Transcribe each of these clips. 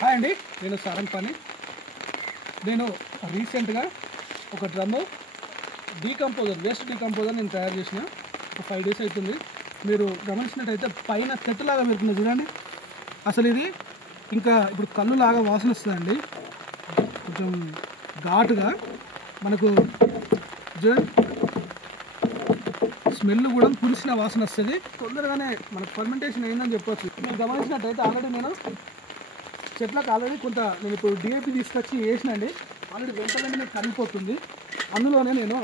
Hi అండి, నేను సారంగ్ పని. నేను రీసెంట్గా ఒక డ్రమ్ము వేస్ట్ డీకంపోజర్ నేను తయారు చేసిన. ఒక 5 days అవుతుంది. మీరు గమనించినట్టయితే పైన తెట్టులాగా పెడుతుంది చూడండి. అసలు ఇది ఇంకా ఇప్పుడు కళ్ళులాగా వాసన వస్తుందండి. కొంచెం ఘాటుగా మనకు చూడండి, స్మెల్ కూడా పులిసిన వాసన వస్తుంది. తొందరగానే మనకు ఫర్మెంటేషన్ అయిందని చెప్పొచ్చు. మీరు గమనించినట్టయితే ఆల్రెడీ నేను చెట్లకు నేను ఇప్పుడు డిఏపి తీసుకొచ్చి వేసినండి. ఆల్రెడీ వెంటనే కరిగిపోతుంది. అందులోనే నేను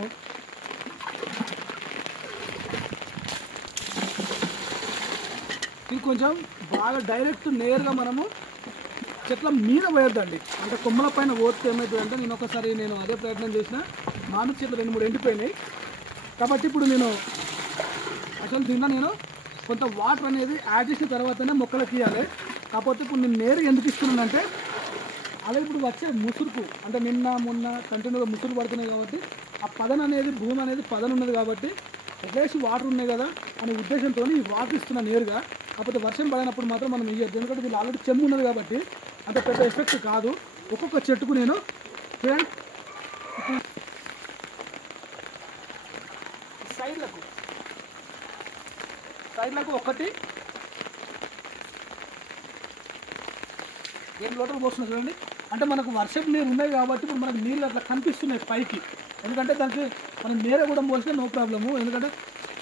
ఇది కొంచెం బాగా డైరెక్ట్ నేరుగా మనము చెట్ల మీద పోయొద్దండి. అంటే కొమ్మల పైన పోతే ఏమవుతుందంటే నేను అదే ప్రయత్నం చేసిన. మామిడి చెట్లు 2-3 ఎండిపోయినాయి. కాబట్టి ఇప్పుడు దీనిలో కొంత వాటర్ అనేది యాడ్ చేసిన తర్వాతనే మొక్కలకు ఇవ్వాలి. కాకపోతే ఇప్పుడు నేను నేరుగా ఎందుకు ఇస్తున్నానంటే అలా ఇప్పుడు వచ్చే ముసురుకు అంటే నిన్న మొన్న కంటిన్యూగా ముసురు పడుతున్నాయి కాబట్టి ఆ భూమి అనేది పదన ఉన్నది కాబట్టి ఎట్లేసి వాటర్ ఉన్నాయి కదా అనే ఉద్దేశంతో ఈ వాటర్ ఇస్తున్నాను నేరుగా. కాకపోతే వర్షం పడినప్పుడు మాత్రం మనం ఇవ్వద్దు, ఎందుకంటే వీళ్ళు ఆల్రెడీ చెమ్ము ఉన్నది కాబట్టి అంత పెద్ద ఎఫెక్ట్ కాదు. ఒక్కొక్క చెట్టుకు నేను సైడ్లకు 2 లోటలు పోస్తున్నాయి చూడండి. అంటే మనకు వర్షపు నీరు ఉన్నాయి కాబట్టి ఇప్పుడు మనకు నీళ్ళు అట్లా కనిపిస్తున్నాయి పైకి. ఎందుకంటే దానికి మనం నేరుగా కూడా పోసినా నో ప్రాబ్లము. ఎందుకంటే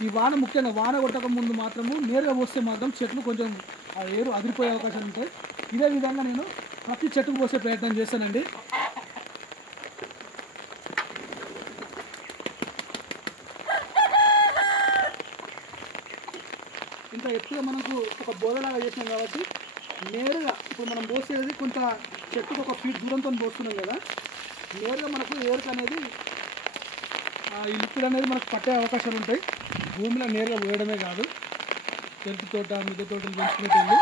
ఈ వాన ముఖ్యంగా వాన కొట్టక ముందు మాత్రము నేరుగా పోస్తే మాత్రం చెట్లు కొంచెం ఆ ఏరు అదిరిపోయే అవకాశాలు ఉంటాయి. ఇదే విధంగా నేను ప్రతి చెట్టుకు పోసే ప్రయత్నం చేస్తానండి. ఇంత ఎత్తుగా మనకు ఒక బోధలాగా చేసినాం కాబట్టి నేరుగా ఇప్పుడు మనం పోసేది కొంత చెట్టుకు 1 feet దూరంతో పోస్తున్నాం కదా, నేరుగా మనకు ఏరుకు అనేది ఈ లిక్విడ్ అనేది మనకు పట్టే అవకాశాలు ఉంటాయి. భూమిలో నేరుగా పోయడమే కాదు, చెరుకు తోట మిద్దె తోటలు పెంచుకునేటప్పుడు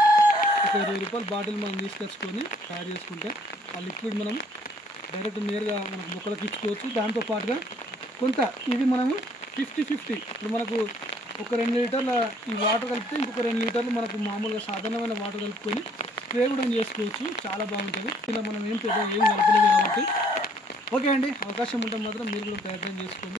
ఒక 20 రూపాయల బాటిల్ మనం తీసుకొచ్చుకొని తయారు చేసుకుంటే ఆ లిక్విడ్ మనం డైరెక్ట్ నేరుగా మనకు మొక్కలకు ఇచ్చుకోవచ్చు. దాంతోపాటుగా కొంత ఇది మనము 50-50 ఇప్పుడు మనకు ఒక 2 లీటర్ల ఈ వాటర్ కలిపితే ఇంకొక 2 లీటర్లు మనకు మామూలుగా సాధారణమైన వాటర్ కలుపుకొని స్ప్రే కూడా చేసుకోవచ్చు. చాలా బాగుంటుంది. ఇలా మనం ఏం కలపలేదు కాబట్టి ఓకే అండి. అవకాశం ఉంటే మాత్రం మీరు కూడా ప్రయత్నం చేసుకోండి.